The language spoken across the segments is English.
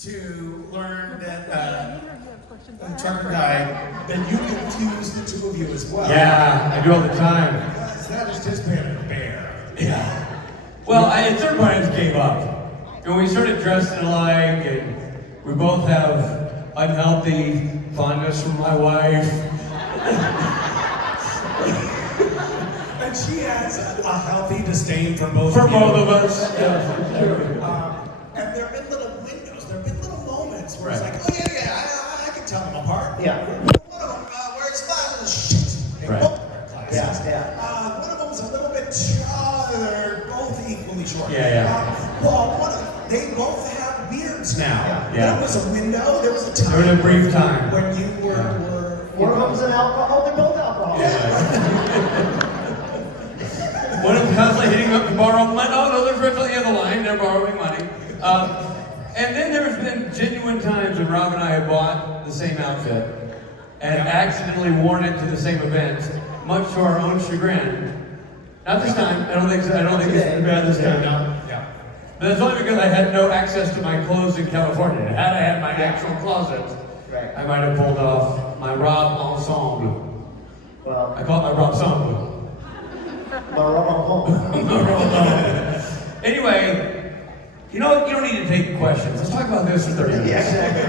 to learn that trucker guy, that you confuse the two of you as well. Yeah, I do all the time. Because that is just being a bear. Yeah. Well, at certain point I just gave up. And we started dressing alike, and we both have unhealthy fondness for my wife. And she has a healthy disdain for both For of you. both of us. Yeah, for sure. And there have been little windows, there have been little moments where it's Right. like, oh yeah, I can tell them apart. Yeah. One of them wears glasses. Shit. They Right. both wear glasses. Yeah. One of them's a little bit, they're both equally short. Yeah. They both have beards now. Yeah. There was a window, there was a time. There was a brief time. When you were One of them's an alcohol, they're both alcoholics. One of them constantly hitting up to borrow money. Oh no, there's Rich on the other line. They're borrowing money. And then there's been genuine times when Rob and I have bought the same outfit and accidentally worn it to the same event, much to our own chagrin. Not this time. I don't think so. I don't think it's been bad this time. Yeah. But that's only because I had no access to my clothes in California. Had I had my actual closet, Right. I might have pulled off my Rob ensemble. Well, I call it my Rob ensemble. Anyway, you know what? You don't need to take questions. Let's talk about this for 30 minutes. yeah, exactly.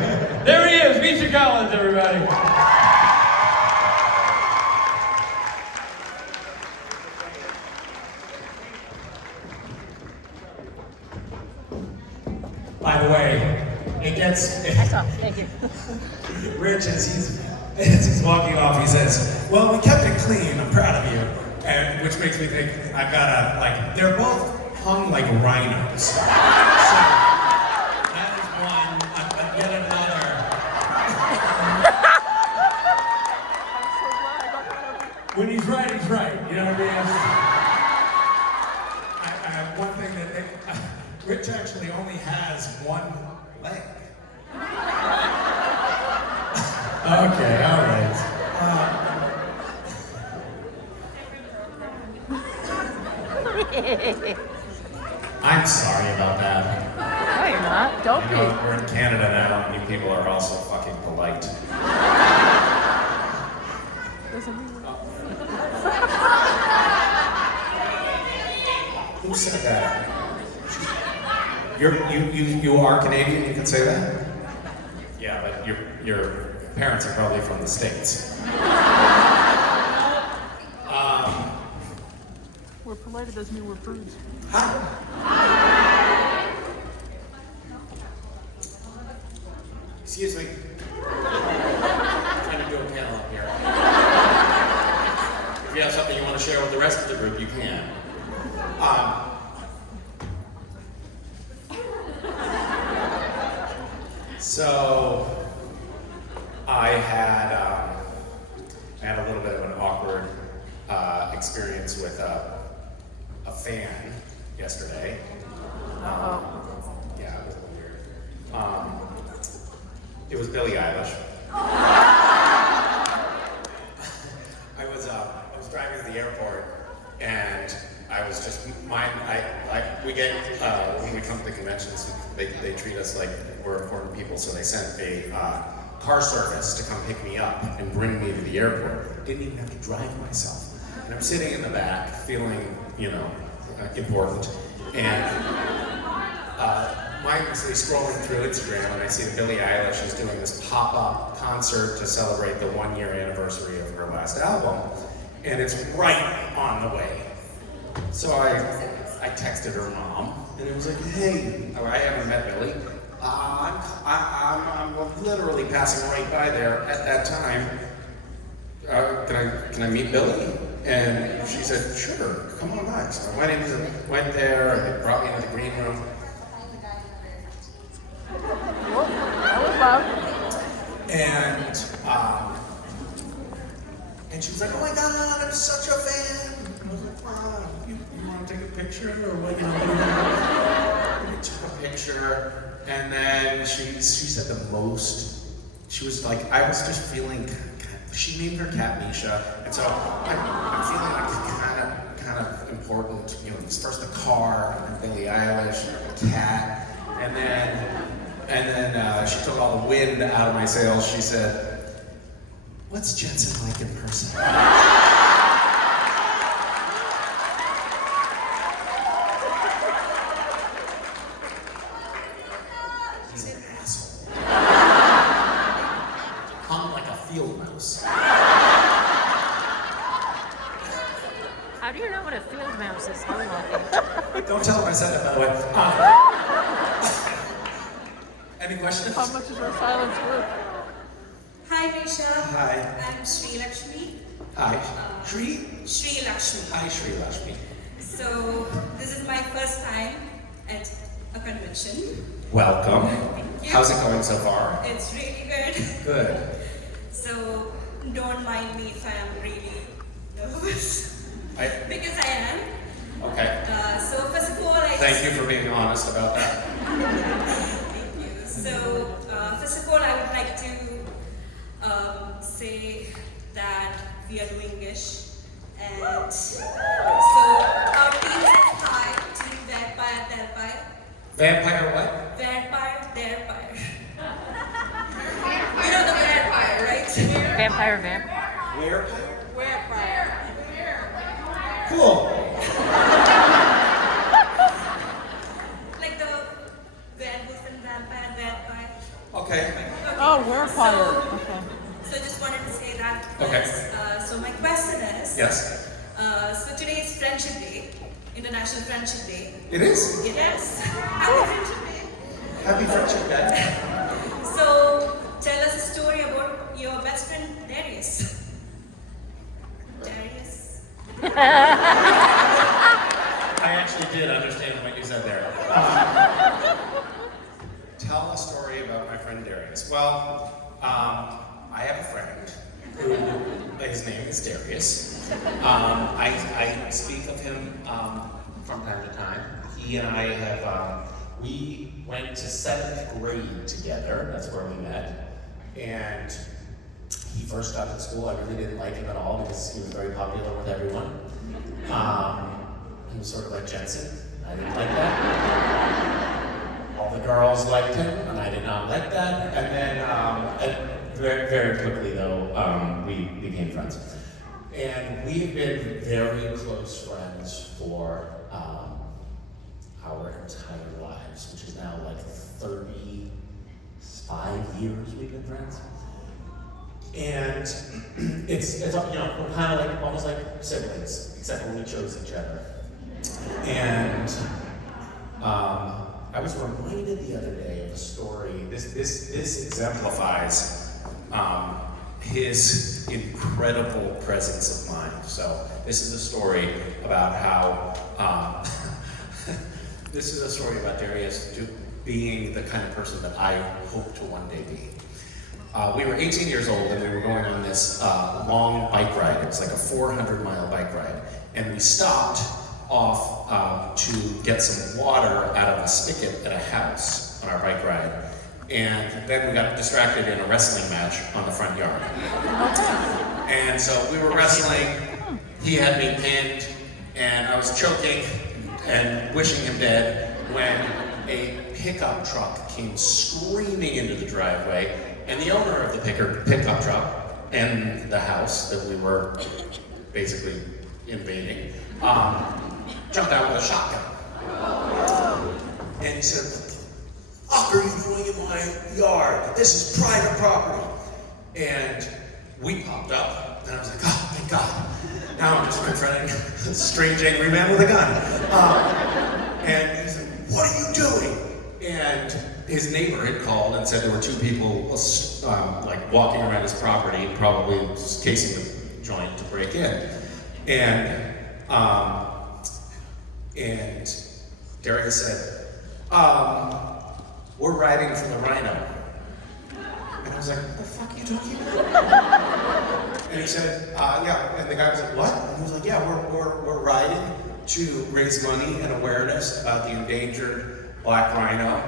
There he is, Misha Collins, everybody. By the way, it gets. Thank you. Rich, as he's walking off, he says, "Well, we kept it clean. I'm proud of you," and which makes me think I've got to like. They're both hung like rhinos. So that is one. Yet another. When he's right, he's right. You know what I mean? I have one thing that Rich actually only has one leg. Okay, all right. I'm sorry about that. No, you're not. Don't You know, be. we're in Canada now, and you people are also fucking polite. Who said that? You are Canadian. You can say that. Yeah, but your parents are probably from the States. We're polite, it doesn't mean we're prudes. Excuse me. Trying to do a panel up here. If you have something you want to share with the rest of the group, you can. So I had a little bit of an awkward experience with a fan yesterday. Yeah, it was weird. It was Billie Eilish. I was driving to the airport, and I was just we get when we come to the conventions, they treat us like we're important people, so they sent a car service to come pick me up and bring me to the airport. Didn't even have to drive myself. And I'm sitting in the back, feeling, important, and mindlessly scrolling through Instagram, and I see that Billie Eilish is doing this pop-up concert to celebrate the 1-year anniversary of her last album, and it's right on the way. So I texted her mom, and it was like, hey, I haven't met Billie. I'm literally passing right by there at that time. Can I meet Billie? And she said, sure, come on by. So I went there, and they brought me into the green room. Well, that was loud. And she was like, oh my God, I'm such a fan. I was like, wow, you want to take a picture or what? We took a picture, and then she said the most. She was like, I was just feeling. She named her cat Misha, and so I'm feeling like kind of important. First the car, and then Billie Eilish, the cat, and then And then she took all the wind out of my sails. She said, "What's Jensen like in person?" He's an asshole. Hung like a field mouse. How do you know what a field mouse is? How lucky. Don't tell him I said that, by the way. Any questions? How much is our silence worth? Hi Misha. Hi. I'm Sri Lakshmi. Hi. Shri? Sri Lakshmi. Hi, Shri Lakshmi. So this is my first time at a convention. Welcome. Thank you. How's it going so far? It's really good. Good. So don't mind me if I am really nervous I, because I am. okay. So first of all, Thank you for being honest about that. Thank you. So first of all, I would like to say that we are doing GISH, and so our team is hi, Team Vampire, Vampire. Vampire what? Vampire, Vampire. You know the vampire, right? Vampire vamp. Where? Vampire. Cool. Like the werewolf and vampire, vampire. Okay. Oh, vampire. So, Okay. so I just wanted to say that. Okay. So my question is. Yes. So today is Friendship Day, International Friendship Day. It is. Yes. Happy Friendship Day. Happy Friendship Day. So tell us a story about your best friend Darius. Darius. I actually did understand what you said there. Tell a story about my friend Darius. Well, I have a friend who, his name is Darius. I speak of him from time to time. He and I have, we went to 7th grade together. That's where we met. And he first got to school. I really didn't like him at all because he was very popular with everyone. He was sort of like Jensen. I didn't like that. All the girls liked him, and I did not like that. And then, very, very quickly though, we became friends. And we've been very close friends for our entire lives, which is now like 35 years we've been friends. And it's you know, we're kind of like almost like siblings, except when we chose each other. And I was reminded the other day of a story. This exemplifies his incredible presence of mind. So this is a story about how this is a story about Darius being the kind of person that I hope to one day be. We were 18 years old and we were going on this long bike ride. It was like a 400-mile bike ride. And we stopped off to get some water out of a spigot at a house on our bike ride. And then we got distracted in a wrestling match on the front yard. And so we were wrestling, he had me pinned, and I was choking and wishing him dead when a pickup truck came screaming into the driveway, and the owner of the pickup truck and the house that we were basically invading jumped out with a shotgun. And he said, "What the fuck are you doing in my yard? This is private property." And we popped up, and I was like, "Oh, thank God." Now I'm just confronting a strange angry man with a gun. And he said, "What are you doing?" And his neighbor had called and said there were two people like walking around his property, probably just casing the joint to break in. And Darius said, "We're riding for the Rhino." And I was like, "What the fuck are you talking about?" And he said, "Yeah." And the guy was like, "What?" And he was like, "Yeah, we're riding to raise money and awareness about the endangered black rhino.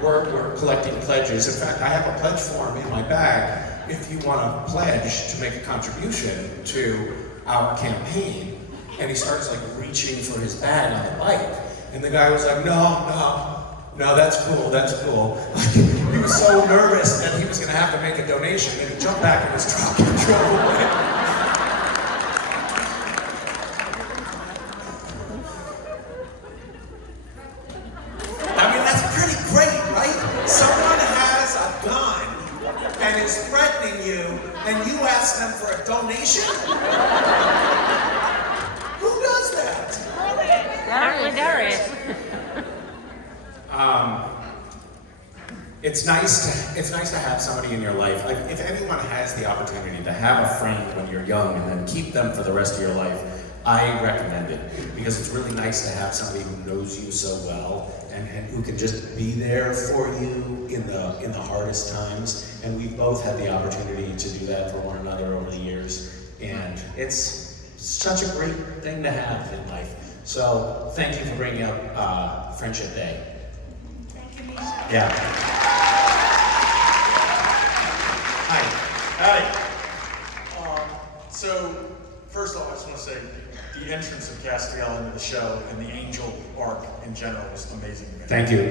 We're collecting pledges. In fact, I have a pledge form in my bag if you want to pledge to make a contribution to our campaign." And he starts like reaching for his bag on the bike. And the guy was like, no, No, that's cool, that's cool. He was so nervous that he was gonna have to make a donation, and he jumped back in his truck and drove away. I mean, that's pretty great, right? Someone has a gun and is threatening you, and you ask them for a donation? Who does that? Apparently there is. It's nice to have somebody in your life. Like, if anyone has the opportunity to have a friend when you're young and then keep them for the rest of your life, I recommend it, because it's really nice to have somebody who knows you so well and who can just be there for you in the hardest times. And we've both had the opportunity to do that for one another over the years, and it's such a great thing to have in life. So thank you for bringing up Friendship Day. Thank you, Misha. Yeah. Hi. Howdy. So, first off, I just want to say the entrance of Castiel into the show and the angel arc in general was amazing. Thank you.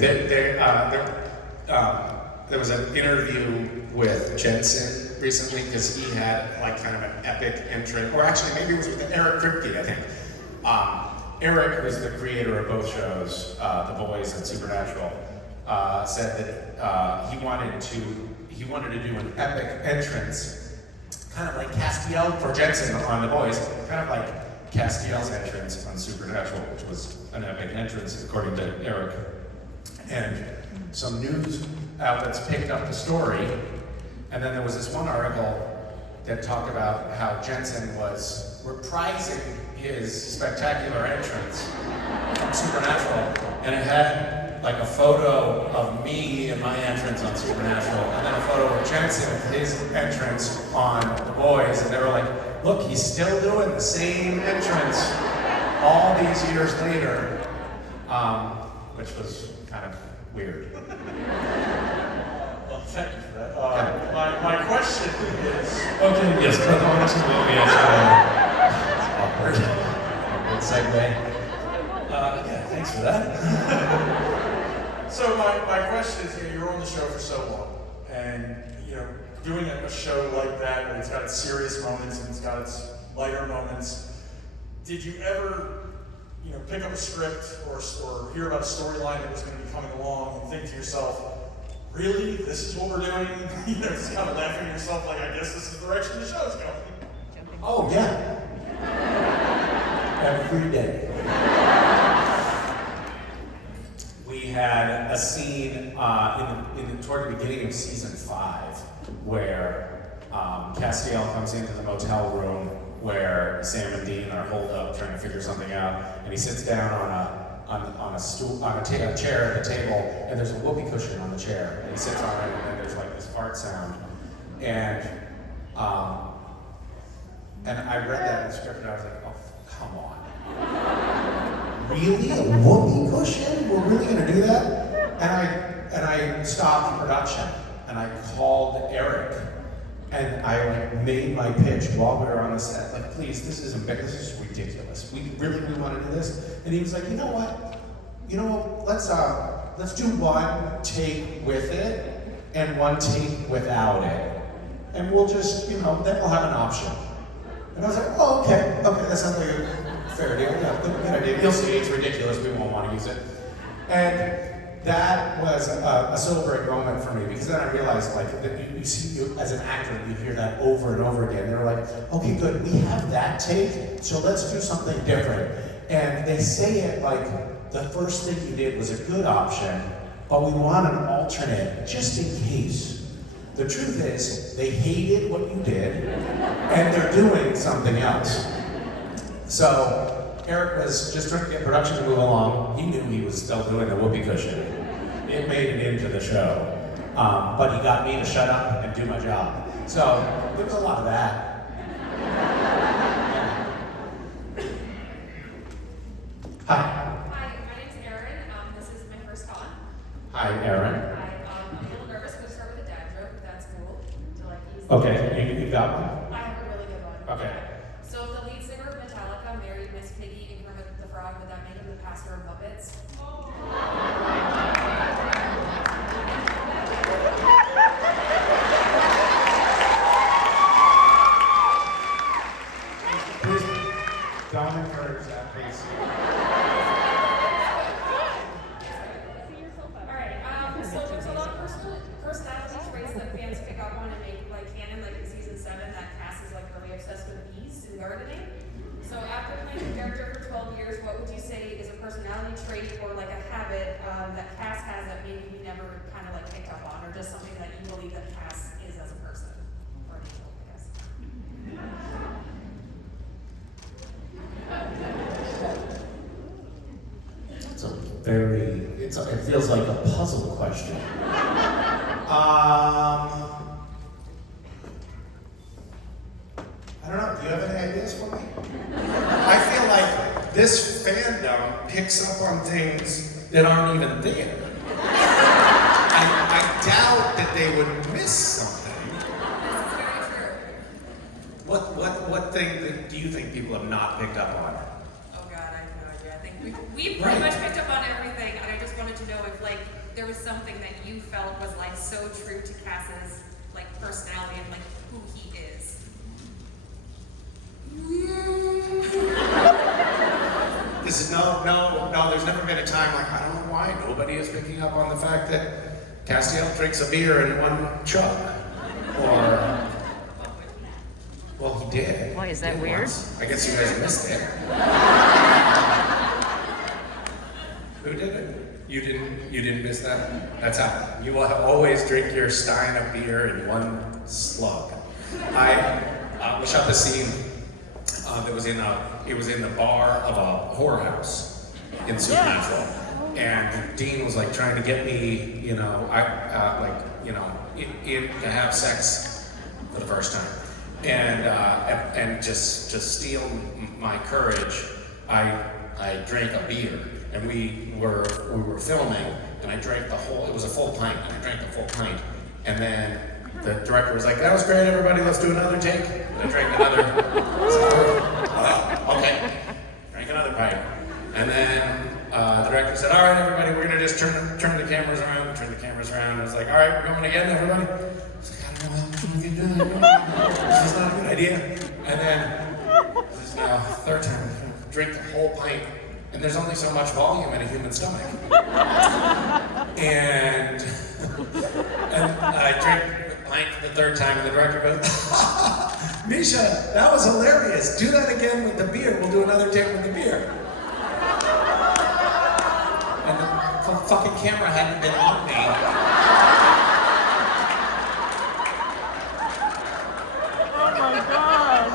There was an interview with Jensen recently, because he had like kind of an epic entrance, or actually maybe it was with Eric Kripke, I think. Eric, who's the creator of both shows, The Boys and Supernatural, said that he wanted to do an epic entrance, kind of like Castiel for Jensen on The Boys, kind of like Castiel's entrance on Supernatural, which was an epic entrance according to Eric. And some news outlets picked up the story, and then there was this one article that talked about how Jensen was reprising his spectacular entrance from Supernatural, and it had like a photo of me and my entrance on Supernatural, and then a photo of Jensen and his entrance on The Boys, and they were like, look, he's still doing the same entrance all these years later, which was kind of weird. Well, thank you for that. My question is... Okay, yes, but honestly, will be awkward. Good segue. Yeah, thanks for that. So my question is, you were on the show for so long, and doing a show like that, where it's got its serious moments and it's got its lighter moments, did you ever, pick up a script or hear about a storyline that was going to be coming along and think to yourself, really, this is what we're doing? Just kind of laughing at yourself, like, I guess this is the direction the show's going. Oh, yeah. Every day. We had a scene toward the beginning of season 5 where Castiel comes into the motel room where Sam and Dean are holed up trying to figure something out, and he sits down on a chair at the table, and there's a whoopee cushion on the chair, and he sits on it, and there's like this fart sound, and I read that in the script, and I was like, oh, come on. Really? A whoopee cushion? We're really gonna do that? And I stopped production, and I called Eric, and I made my pitch while we were on the set. Like, please, this is ridiculous. We want to do this? And he was like, you know what? Let's do one take with it and one take without it, and we'll just, then we'll have an option. And I was like, oh, okay, that sounds like a fair deal. Yeah, good idea. You'll see, it's ridiculous. We won't want to use it. And that was a sobering moment for me, because then I realized, like, that you see, as an actor, you hear that over and over again. They're like, okay, good, we have that take, so let's do something different. And they say it like the first thing you did was a good option, but we want an alternate just in case. The truth is, they hated what you did, and they're doing something else. So Eric was just trying to get production to move along. He knew he was still doing the whoopee cushion. It made it into the show. But he got me to shut up and do my job. So there was a lot of that. Hi. Hi, my name's Erin. This is my first con. Hi, Aaron. I'm a little nervous. I'm going to start with a dad joke, if that's cool. To like ease Okay, you got one? I have a really good one. Okay. So if the lead singer of Metallica married Miss Piggy and Kermit the Frog, would that make him the pastor of Muppets? viewers, what would you say is a personality trait or like a habit that Cass has that maybe we never kind of like picked up on, or just something that you believe that Cass is as a person? Or an angel, I guess. It's a very, it feels like a puzzle question. I don't know, do you have any ideas for me? I feel like this fandom picks up on things that aren't even there. I doubt that they would miss something. This is very true. What thing do you think people have not picked up on? Oh God, I have no idea. I think we pretty much picked up on everything, and I just wanted to know if like there was something that you felt was like so true to Cass's like personality and like who he is. This is no, there's never been a time like, I don't know why nobody is picking up on the fact that Castiel drinks a beer in one chug. Or, well, he did. Why, is He that did weird? once. I guess you guys missed it. Who did it? You didn't miss that? That's how. You will always drink your stein of beer in one slug. We shot the scene that was it was in the bar of a whorehouse in Supernatural, and Dean was like trying to get me, in to have sex for the first time, and just to steal my courage, I drank a beer, and we were filming, and I drank the whole. It was a full pint, and I drank the full pint, and then the director was like, "That was great, everybody. Let's do another take." And I drank another. Okay. Drank another pint, and then the director said, "All right, everybody, we're gonna just turn the cameras around." Turn the cameras around. I was like, "All right, we're going again, everybody." I was like, "I don't know how much we can do. This is not a good idea." And then this is now third time. Drink the whole pint, and there's only so much volume in a human stomach. And I drank the pint for the third time, and the director goes, "Misha, that was hilarious. Do that again with the beer. We'll do another take with the beer." And the fucking camera hadn't been on me. Oh my God.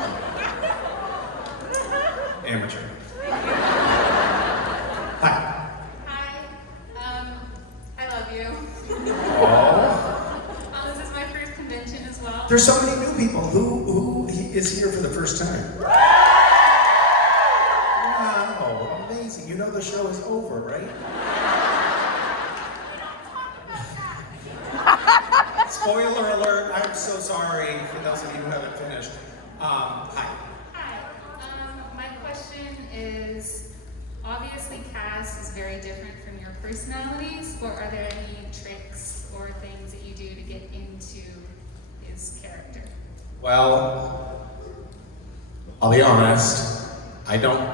Amateur. Hi. Hi. I love you. Oh. This is my first convention as well. There's so many new people. Who is here for the first time? Wow, amazing. You know the show is over, right? Spoiler alert, I'm so sorry for those of you who haven't finished. Hi. Hi. My question is, obviously Cass is very different from your personalities, but are there any tricks or things that you do to get into his character? Well, I'll be honest, I don't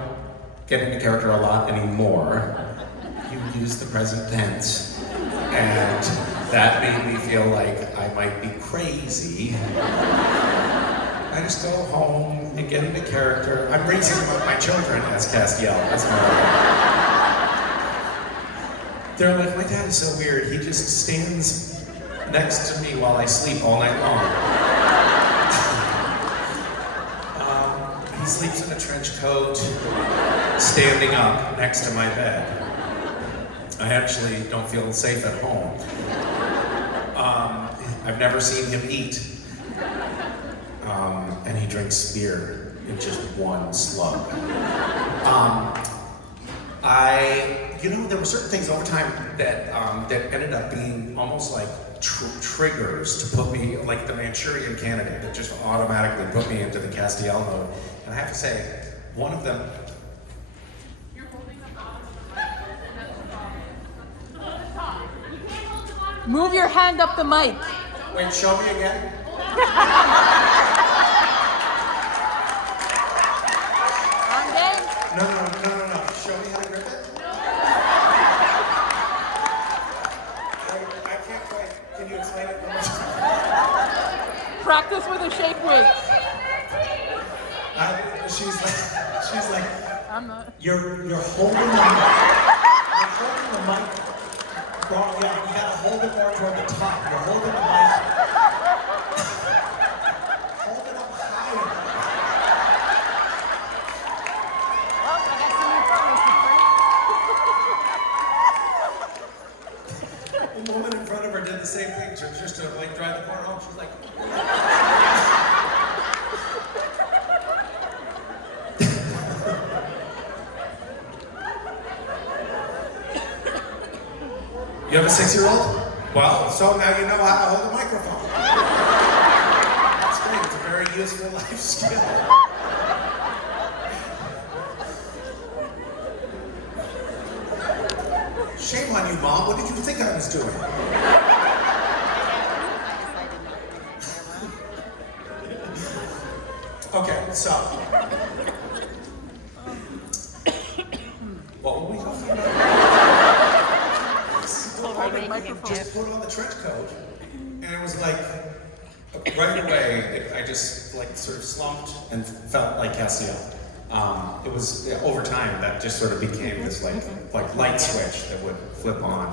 get into character a lot anymore. You use the present tense, and that made me feel like I might be crazy. I just go home and get into character. I'm raising my children as Castiel. That's my They're like, my dad is so weird. He just stands next to me while I sleep all night long. He sleeps in a trench coat, standing up next to my bed. I actually don't feel safe at home. I've never seen him eat. And he drinks beer in just one slug. There were certain things over time that ended up being almost like triggers to put me, like the Manchurian Candidate, that just automatically put me into the Castiel mode. And I have to say, one of them. You're holding the bottom of the mic. Move your hand up the mic. Wait, show me again. On game. No. Show me how to grip it. I can't quite. Can you explain it? Practice with a shake weight. She's like, I'm not. You're holding the mic. Wrong, yeah, you gotta hold it more toward the top. You're holding the mic. Hold it up higher. Oh, I got some information. The woman in front of her did the same thing. She was just to like drive the car home. She was like, you have a 6-year-old? Well, so now you know how to hold a microphone. That's great. It's a very useful life skill. Shame on you, Mom. What did you think I was doing? Okay, so. What were we talking about? Just put on the trench coat, and it was like, right away, I just like sort of slumped and felt like Cassiel. It was over time that just sort of became this like light switch that would flip on,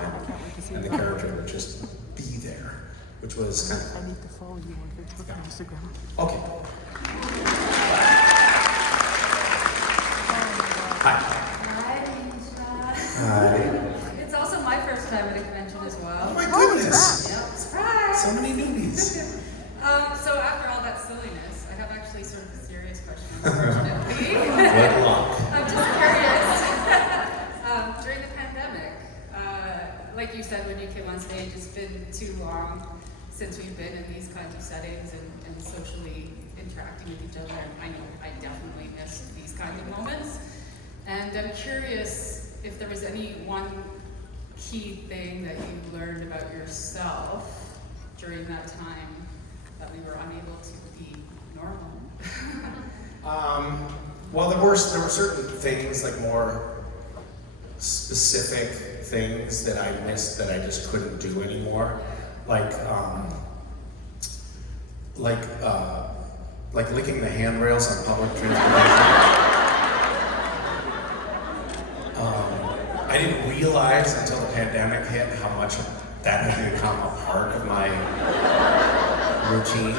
and the character would just be there, which was kind of. I need to follow you on Facebook and Instagram. Okay. Hi. Hi, Misha. Hi. It's also my first time at a convention as well. Oh my goodness. Yep, surprise! So many newbies. So after all that silliness, I have actually sort of a serious question, unfortunately. Good luck. I'm just curious. During the pandemic, like you said when you came on stage, it's been too long since we've been in these kinds of settings and socially interacting with each other. I know I definitely missed these kinds of moments. And I'm curious if there was any one key thing that you learned about yourself during that time that we were unable to be normal. Well, there were certain things, like more specific things that I missed that I just couldn't do anymore, like licking the handrails on public transportation. I didn't realize until the pandemic hit how much that had become a part of my routine.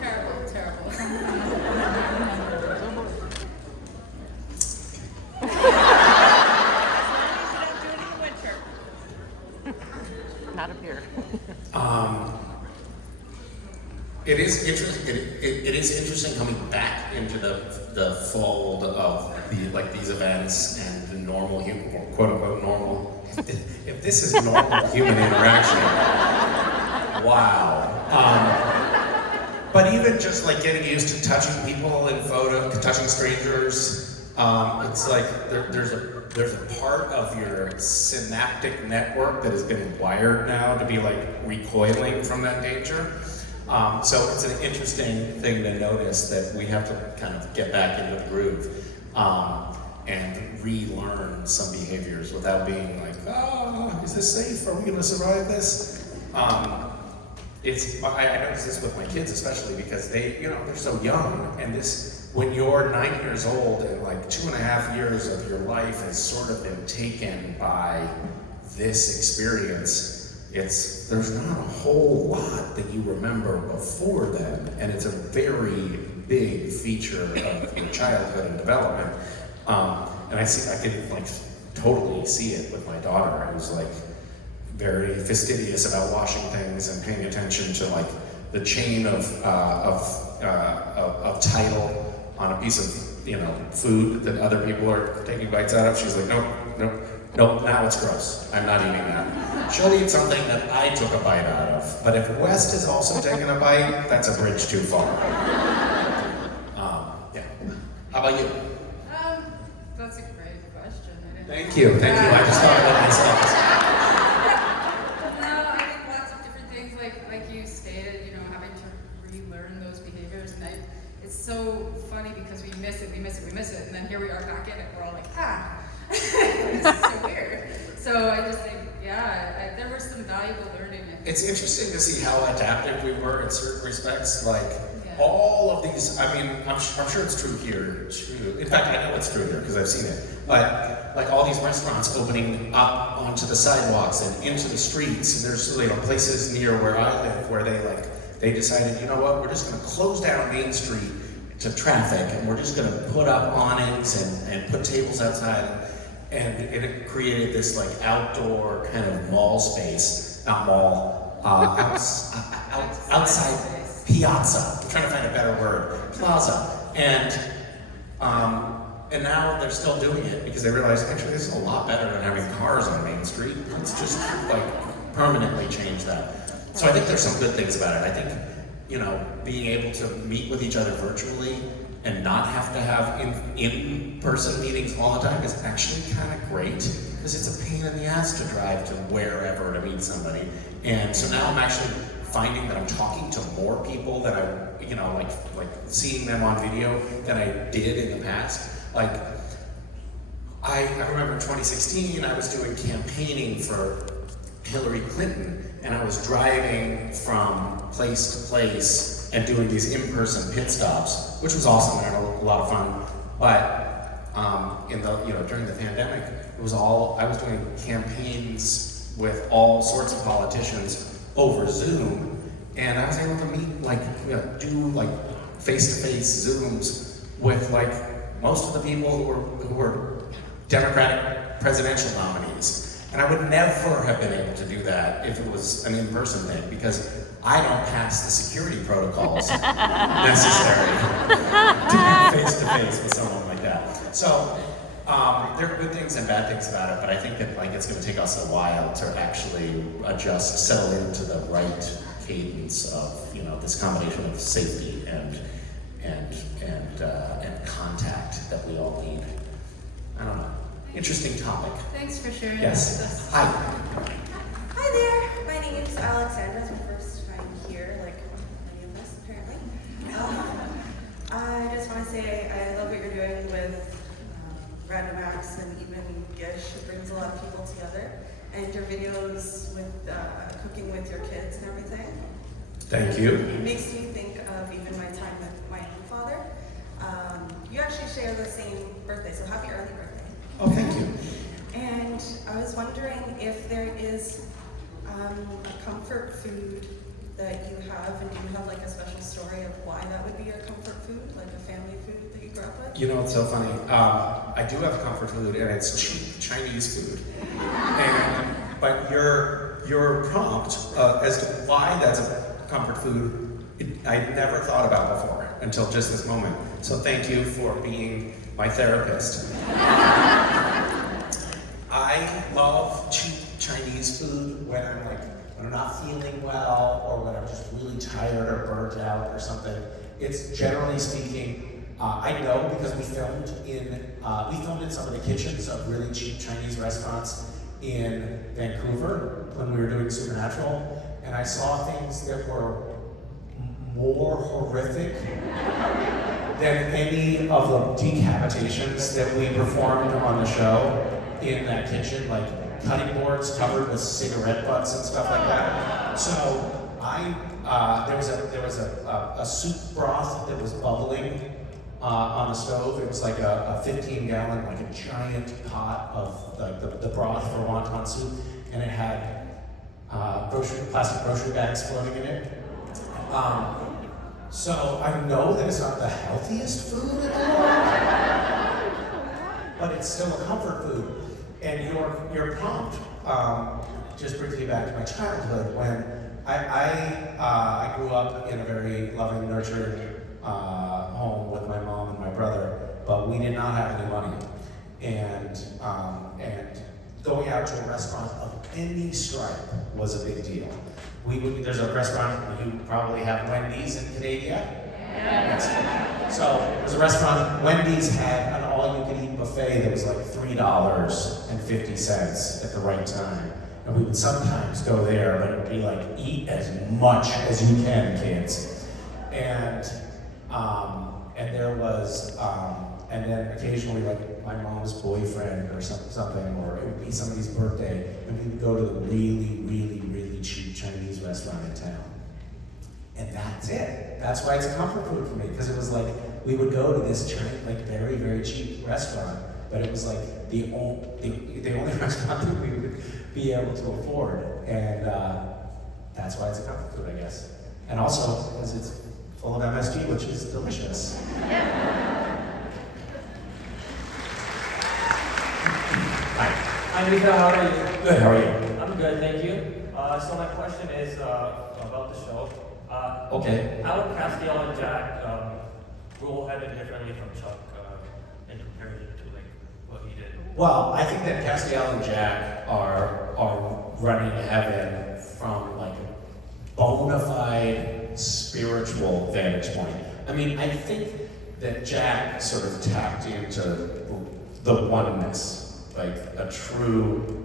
Terrible. Not up here. It is interesting. It is interesting coming back into the fold of these events and the normal human, quote unquote normal. If this is normal human interaction, wow. But even just like getting used to touching people in photo, touching strangers, it's like there's a part of your synaptic network that has been wired now to be like recoiling from that danger. So it's an interesting thing to notice that we have to kind of get back into the groove and relearn some behaviors without being like, oh, is this safe? Are we going to survive this? I notice this with my kids especially because they're so young, and when you're 9 years old and like 2.5 years of your life has sort of been taken by this experience. There's not a whole lot that you remember before then, and it's a very big feature of your childhood and development. And I could like totally see it with my daughter. I was like very fastidious about washing things and paying attention to like the chain of title on a piece of food that other people are taking bites out of. She's like, nope, now it's gross. I'm not eating that. She'll eat something that I took a bite out of. But if West has also taken a bite, that's a bridge too far. Yeah. How about you? That's a great question. Thank you. I just thought about myself. No, I think lots of different things, like you stated, having to relearn those behaviors, and it's so funny because we miss it, and then here we are back in it. We're all like, this is so weird. So I just think, there was some valuable learning. It's interesting to see how adaptive we were in certain respects. Like, all of these, I mean, I'm sure it's true here. In fact, I know it's true here because I've seen it. But like all these restaurants opening up onto the sidewalks and into the streets, and there's places near where I live where they decided, you know what, we're just going to close down Main Street to traffic, and we're just going to put up awnings and put tables outside, and it created this like outdoor kind of mall space, not mall, outside piazza. I'm trying to find a better word, plaza, and now they're still doing it because they realize actually this is a lot better than having cars on Main Street. Let's just like permanently change that. So I think there's some good things about it. I think, you know, being able to meet with each other virtually and not have to have in-person meetings all the time is actually kind of great because it's a pain in the ass to drive to wherever to meet somebody. And so now I'm actually finding that I'm talking to more people that I, you know, like seeing them on video than I did in the past. Like, I remember in 2016, I was doing campaigning for Hillary Clinton, and I was driving from place to place and doing these in-person pit stops, which was awesome and a lot of fun. But during the pandemic, it was I was doing campaigns with all sorts of politicians over Zoom, and I was able to meet, do face-to-face Zooms with most of the people who were Democratic presidential nominees. And I would never have been able to do that if it was an in-person thing, because I don't pass the security protocols necessary to be face-to-face with someone like that. So there are good things and bad things about it, but I think that it's going to take us a while to actually settle into the right cadence of this combination of safety and contact that we all need. I don't know. Interesting topic. Thanks for sharing Yes. that with us. Hi. Hi there. My name's Alexandra. It's my first time here, like many of us apparently. I just want to say I love what you're doing with Random Acts and even GISH. It brings a lot of people together. And your videos with cooking with your kids and everything. Thank you. It makes me think of even my time with my own father. You actually share the same birthday, so happy early birthday. Oh, thank you. And I was wondering if there is a comfort food that you have, and do you have a special story of why that would be your comfort food, like a family food that you grew up with? You know, it's so funny. I do have a comfort food, and it's cheap Chinese food. But your prompt as to why that's a comfort food, I never thought about before until just this moment. So thank you for being my therapist. I love cheap Chinese food when I'm not feeling well, or when I'm just really tired or burnt out or something. It's generally speaking, I know because we filmed in some of the kitchens of really cheap Chinese restaurants in Vancouver when we were doing Supernatural, and I saw things that were more horrific than any of the decapitations that we performed on the show in that kitchen, like cutting boards covered with cigarette butts and stuff like that. So there was a soup broth that was bubbling on the stove. It was like a 15-gallon, like a giant pot of the broth for wonton soup, and it had plastic grocery bags floating in it. So I know that it's not the healthiest food in the world, but it's still a comfort food. And your prompt just brings me back to my childhood when I grew up in a very loving, nurturing home with my mom and my brother, but we did not have any money. And going out to a restaurant of any stripe was a big deal. There's a restaurant, you probably have Wendy's in Canada. Yes. So there's a restaurant, Wendy's had an all-you-can-eat buffet that was like $3.50 at the right time. And we would sometimes go there, but it would be like, eat as much as you can, kids. And there was, and then occasionally like my mom's boyfriend or something, or it would be somebody's birthday, and we would go to the really, really, really cheap Chinese restaurant in town. And that's it. That's why it's a comfort food for me, because it was like, we would go to this giant, like very, very cheap restaurant, but it was like the only restaurant that we would be able to afford. And that's why it's a comfort food, I guess. And also, because it's full of MSG, which is delicious. Hi. Hi, Misha, how are you? Good, how are you? I'm good, thank you. So my question is about the show. Okay. Alan Castiel and Jack rule heaven differently from Chuck in comparison to like what he did. Well, I think that Castiel and Jack are running heaven from like a bona fide spiritual vantage point. I mean, I think that Jack sort of tapped into the oneness, like a true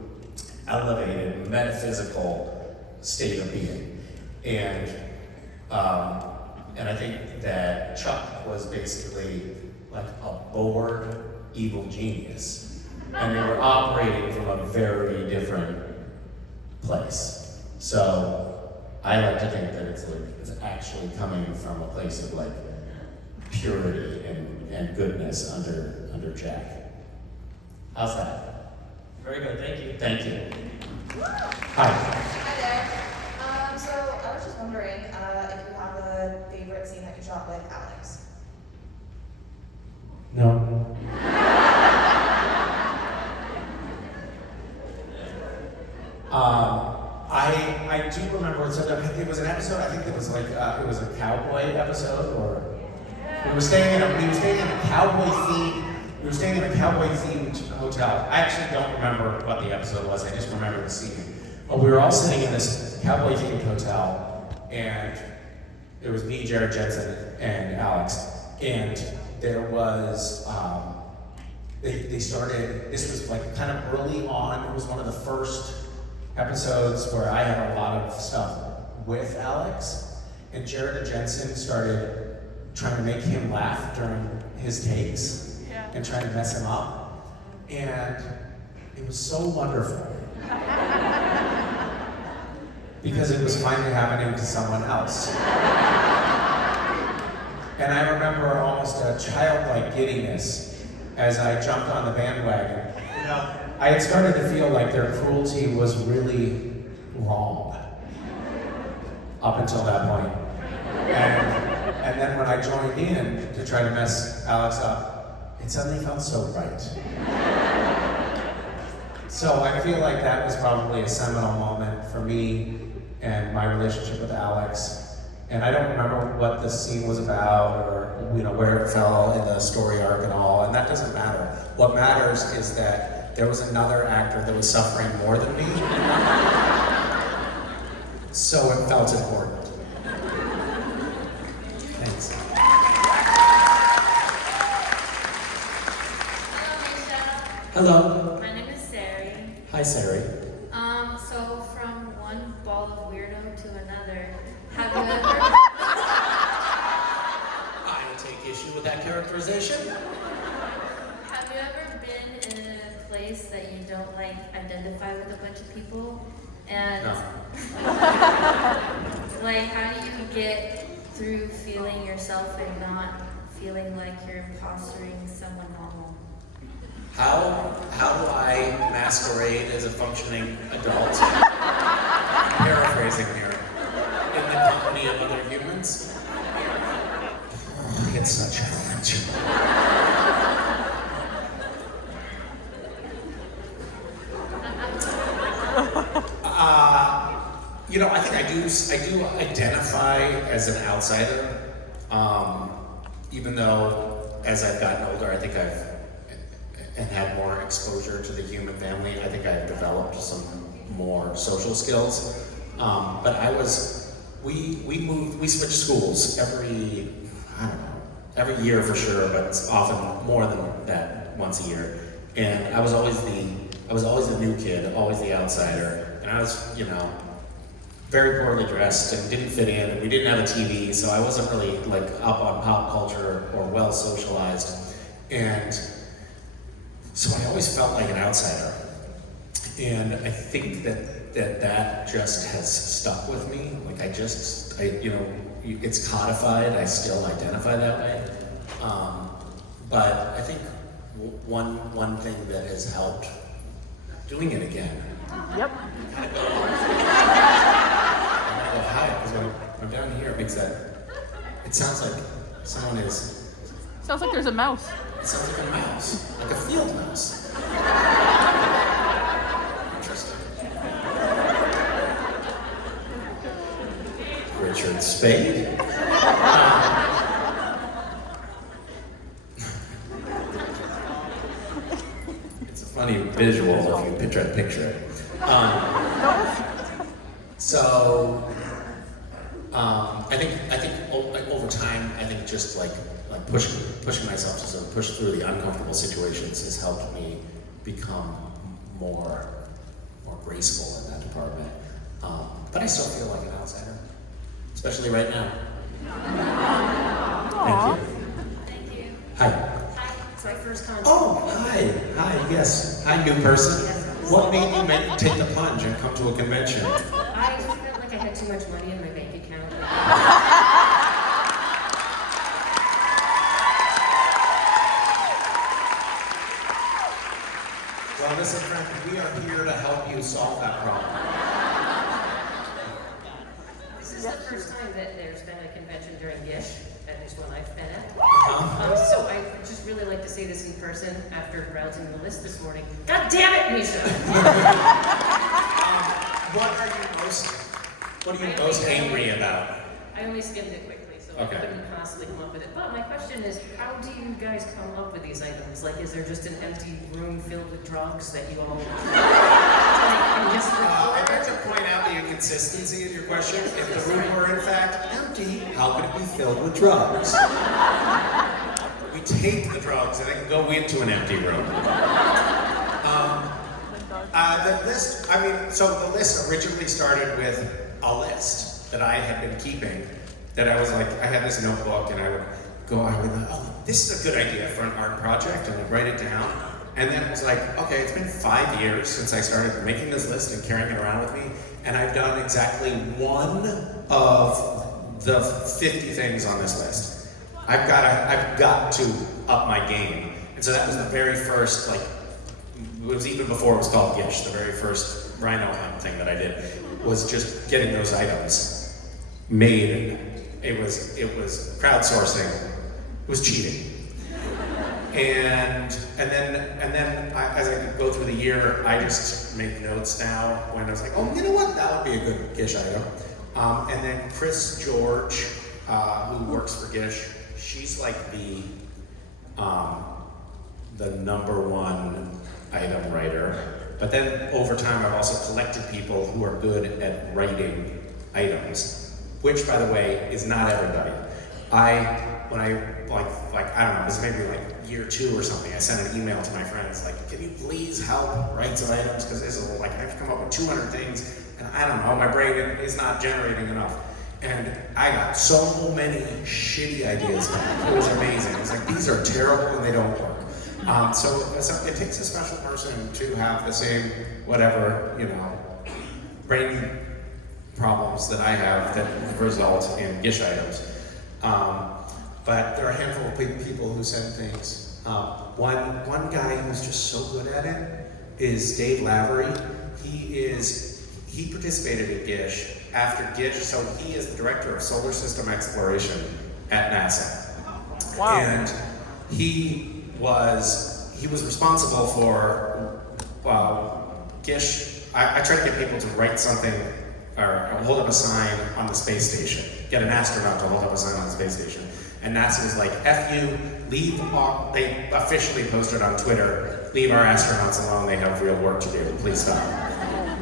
elevated metaphysical state of being. And I think that Chuck was basically like a bored evil genius. And they were operating from a very different place. So I like to think that it's actually coming from a place of like purity and goodness under Jack. How's that? Very good, thank you. Thank you. Hi. Hi there. So I was just wondering if you have a favorite scene that you shot with Alex. No. I do remember it was an episode. I think it was like it was a cowboy episode, or we were staying in a cowboy themed hotel. I actually don't remember what the episode was. I just remember the scene. But we were all sitting in this cowboy themed hotel, and it was me, Jared Jensen, and Alex. And there was they started. This was like kind of early on. It was one of the first episodes where I had a lot of stuff with Alex, and Jared Jensen started trying to make him laugh during his takes and trying to mess him up, and it was so wonderful because it was finally happening to someone else. And I remember almost a childlike giddiness as I jumped on the bandwagon. You know, I had started to feel like their cruelty was really wrong up until that point. And then when I joined in to try to mess Alex up, it suddenly felt so right. So I feel like that was probably a seminal moment for me and my relationship with Alex. And I don't remember what the scene was about or where it fell in the story arc and all, and that doesn't matter. What matters is that there was another actor that was suffering more than me, so it felt important. Thanks. Hello, Misha. Hello. My name is Sari. Hi, Sari. So from one ball of weirdo to another, have you ever? I take issue with that characterization. Have you ever been in a place that you don't like identify with a bunch of people? And No. like, how do you get through feeling yourself and not feeling like you're impostoring someone normal? How do I masquerade as a functioning adult? Paraphrasing here. In the company of other humans? Oh, it's such a challenge. I think I do identify as an outsider, even though as I've gotten older, I think and had more exposure to the human family, I think I've developed some more social skills. But we switched schools every year for sure, but it's often more than that once a year. And I was always the new kid, always the outsider, and I was, very poorly dressed and didn't fit in, and we didn't have a TV, so I wasn't really like up on pop culture or well socialized. And so I always felt like an outsider. And I think that just has stuck with me. Like it's codified. I still identify that way. But I think one thing that has helped doing it again. Yep. I'm gonna go high because when I'm down here, it makes that. It sounds like someone is. Sounds like there's a mouse. It sounds like a mouse, like a field mouse. Interesting. Richard Spade. It's a funny visual if you try to picture it. I think over time, I think just like pushing myself to sort of push through the uncomfortable situations has helped me become more graceful in that department. But I still feel like an outsider, especially right now. Thank you. Thank you. Hi. Hi. It's my first concert. Oh, hi. Hi, yes. Hi, new person. What made you take the plunge and come to a convention? I felt like I had too much money in my bank account. Well, listen, friend, we are here to help you solve that problem. This is the first time that there's been a convention during GISH, at least one I've been at. Uh-huh. So I just really like to say this in person after browsing the list this morning. God damn it, Misha! What are you most angry about? I only skimmed it quickly, so Okay. I couldn't possibly come up with it. But my question is, how do you guys come up with these items? Like, is there just an empty room filled with drugs that you all and just I'd like to point out the inconsistency of your question. If the room were in fact empty, how could it be filled with drugs? We take the drugs and they can go into an empty room. The list, so the list originally started with a list that I had been keeping, that I was like, I had this notebook and I would oh, this is a good idea for an art project, and I'd write it down. And then it was like, okay, it's been 5 years since I started making this list and carrying it around with me, and I've done exactly one of the 50 things on this list. I've got to up my game. And so that was the very first, it was even before it was called GISH, the very first rhino hunt thing that I did was just getting those items made. It was crowdsourcing. It was cheating. And then as I go through the year, I just make notes now when I was like, oh, you know what? That would be a good GISH item. And then Chris George, who works for GISH, she's like the #1 item writer. But then over time, I've also collected people who are good at writing items, which, by the way, is not everybody. I don't know, it was maybe like year 2 or something, I sent an email to my friends, like, can you please help write some items? Because this is like, I have to come up with 200 things, and I don't know, my brain is not generating enough. And I got so many shitty ideas back. It was amazing. It was like, these are terrible and they don't work. So it takes a special person to have the same, whatever, brain problems that I have that result in GISH items. But there are a handful of people who send things. One guy who's just so good at it is Dave Lavery. He participated in GISH after GISH, so he is the director of solar system exploration at NASA. Wow. And he was responsible for GISH. I tried to get people to write something or hold up a sign on the space station, get an astronaut to hold up a sign on the space station. And NASA was like, F you, they officially posted on Twitter, leave our astronauts alone, they have real work to do, please stop.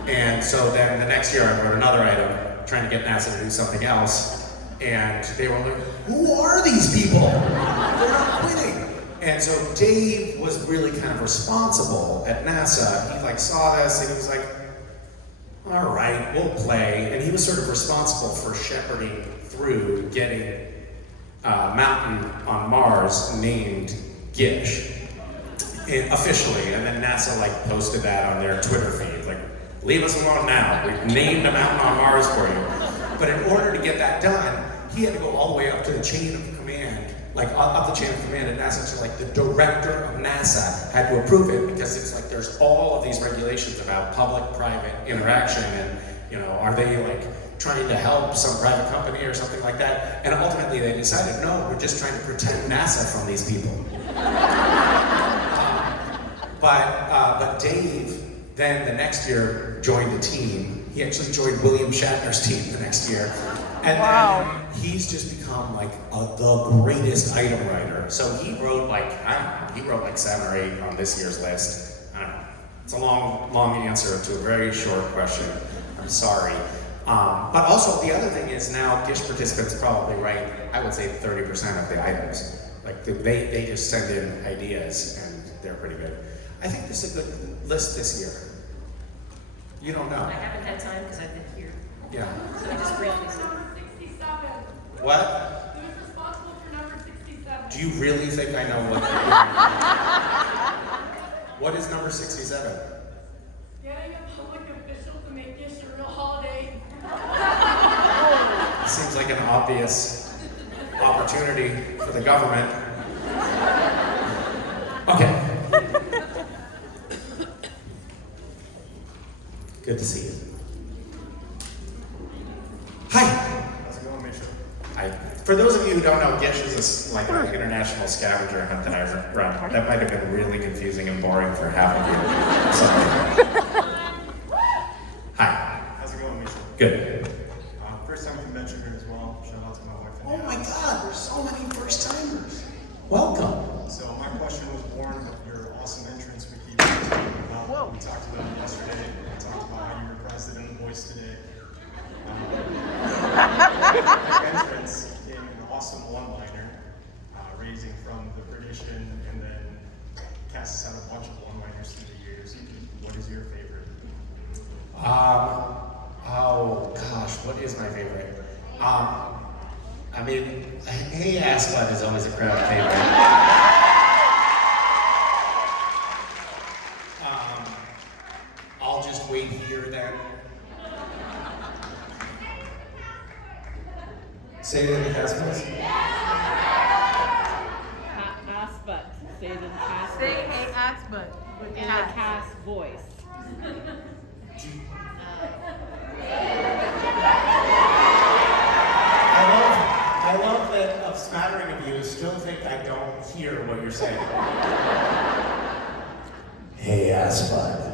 And so then the next year I wrote another item, trying to get NASA to do something else, and they were like, who are these people? They're not quitting. And so Dave was really kind of responsible at NASA. He saw this and he was like, all right, we'll play. And he was sort of responsible for shepherding through getting a mountain on Mars named GISH officially. And then NASA posted that on their Twitter feed, leave us alone now. We've named a mountain on Mars for you. But in order to get that done, he had to go all the way up to the chain of command, like up the chain of command at NASA, so like the director of NASA had to approve it because it's like there's all of these regulations about public-private interaction and, you know, are they like trying to help some private company or something like that? And ultimately they decided, no, we're just trying to protect NASA from these people. But Dave then the next year joined the team. He actually joined William Shatner's team the next year. And then he's just become like the greatest item writer. So he wrote like, I don't know, he wrote like 7 or 8 on this year's list. I don't know. It's a long answer to a very short question. I'm sorry. But also the other thing is now GISH participants probably write, I would say 30% of the items. Like they just send in ideas and they're pretty good. I think this is a good list this year. You don't know. I haven't had time because I've been here. Yeah. So I just briefly said. 67. What? Who's responsible for number 67? Do you really think I know what? What is number 67? Getting a public official to make GISH a real holiday. Seems like an obvious opportunity for the government. Okay. Good to see you. Hi. How's it going, Misha? Hi. For those of you who don't know, GISH is like an international scavenger hunt that I run. That might have been really confusing and boring for half of you. Sorry. Hi. How's it going, Misha? Good. First time convention here as well. Shout out to my wife. Oh my God, there's so many first timers. Welcome. So my question was born with your awesome entrance we keep talking about. We talked about it yesterday. We talked about how you reprised it in the voice today. Entrance became an awesome one-liner, raising from the tradition and then casts out a bunch of one-liners through the years. What is your favorite? Oh gosh, what is my favorite? I mean, Hey Asplund is always a crowd favorite. I'll just wait here then. Say it in the cast, please. Asput. Say it in the cast Say voice. a asput. In the cast voice. I love that a smattering of you still think I don't hear what you're saying. Hey, Asplund.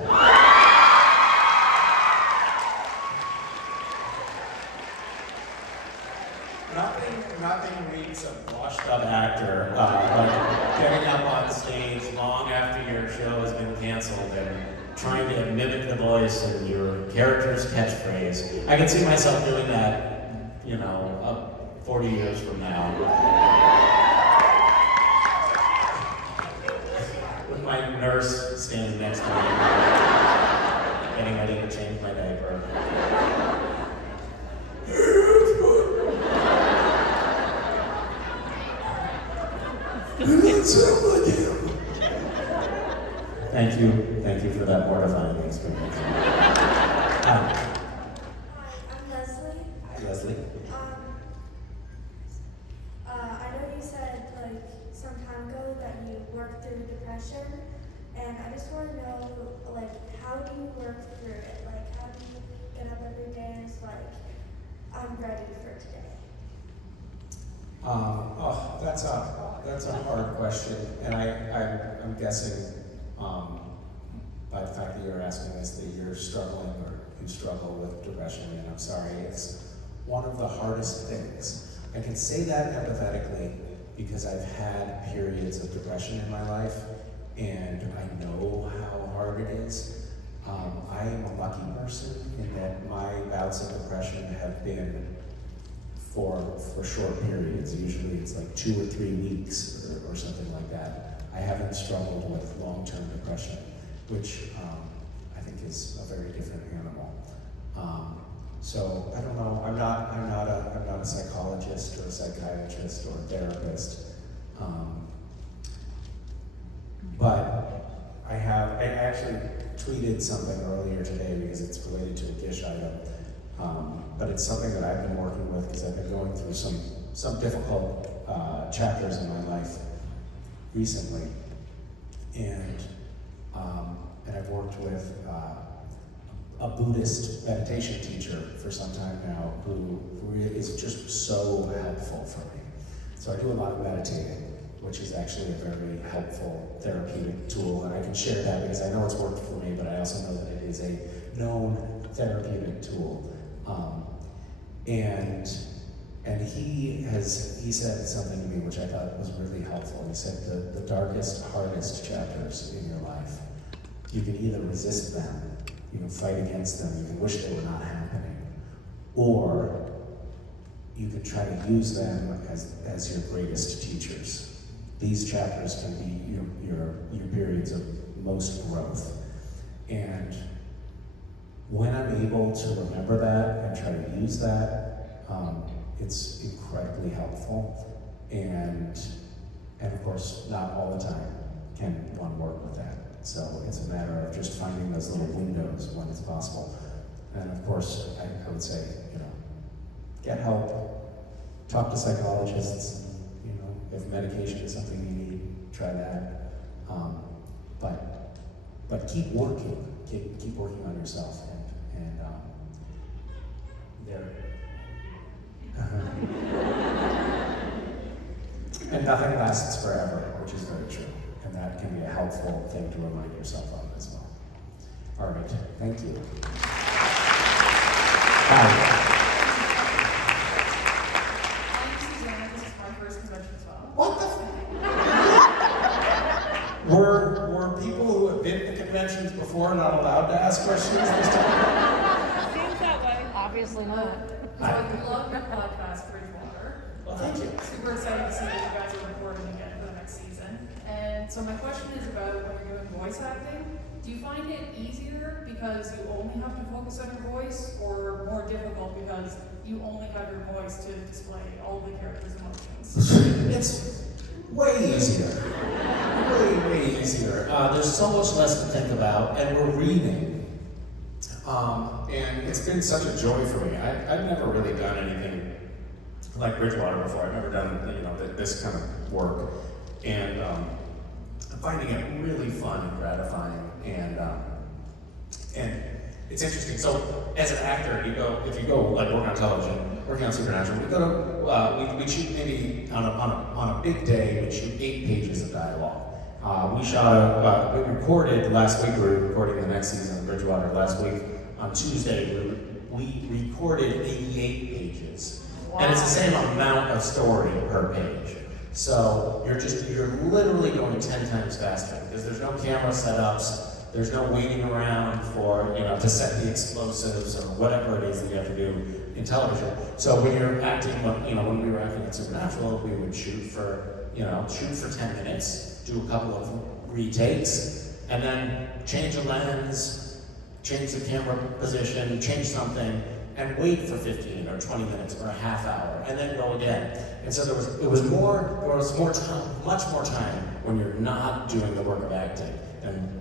Nothing reads a washed-up actor like getting up on stage long after your show has been canceled and trying to mimic the voice and your character's catchphrase. I can see myself doing that, you know, 40 years from now. With my nurse standing next to me, getting ready to change my diaper. Thank you for that mortifying experience. Hi, I'm Leslie. Hi, Leslie. I know you said like some time ago that you worked through depression, and I just want to know like how do you work through it? Like how do you get up every day and it's like I'm ready for today? That's a hard question, and I'm guessing by the fact that you're asking this that you're struggling or you struggle with depression, and I'm sorry, it's one of the hardest things. I can say that empathetically because I've had periods of depression in my life, and I know how hard it is. I am a lucky person in that my bouts of depression have been for short periods. Usually it's like 2 or 3 weeks or something like that. I haven't struggled with long-term depression, which I think is a very different animal. So I don't know. I'm not a psychologist or a psychiatrist or a therapist, but I actually tweeted something earlier today because it's related to a GISH item. But it's something that I've been working with because I've been going through some difficult chapters in my life recently. And I've worked with a Buddhist meditation teacher for some time now who is just so helpful for me. So I do a lot of meditating, which is actually a very helpful therapeutic tool, and I can share that because I know it's worked for me, but I also know that it is a known therapeutic tool. And he said something to me which I thought was really helpful. He said the darkest, hardest chapters in your life, you can either resist them, you can fight against them, you can wish they were not happening, or you can try to use them as your greatest teachers. These chapters can be your periods of most growth. And when I'm able to remember that and try to use that, it's incredibly helpful. And of course, not all the time can one work with that. So it's a matter of just finding those little windows when it's possible. And of course, I would say, get help, talk to psychologists, if medication is something you need, try that. But keep working, keep working on yourself, and there. And nothing lasts forever, which is very true, and that can be a helpful thing to remind yourself of as well. All right, thank you. Hi. Were people who have been to conventions before not allowed to ask questions this time? Seems that way. Obviously not. So I love your podcast, Bridgewater. Well, thank you. Super excited to see that you guys are recording again for the next season. And so my question is about when you're doing voice acting, do you find it easier because you only have to focus on your voice, or more difficult because you only have your voice to display all the characters' emotions? It's way easier. Way easier. There's so much less to think about, and we're reading. And it's been such a joy for me. I've never really done anything like Bridgewater before. I've never done this kind of work, and I'm finding it really fun and gratifying. And it's interesting. So as an actor, if you go like work on television, working on Supernatural, we shoot maybe on a big day, we shoot 8 pages of dialogue. We recorded last week. We were recording the next season of Bridgewater last week. On Tuesday, we recorded 88 pages, and it's the same amount of story per page. So you're literally going 10 times faster because there's no camera setups. There's no waiting around for, to set the explosives or whatever it is that you have to do in television. So when you're acting, when we were acting in Supernatural, we would shoot for 10 minutes, do a couple of retakes, and then change a lens, change the camera position, change something, and wait for 15 or 20 minutes or a half hour, and then go again. And so there was much more time when you're not doing the work of acting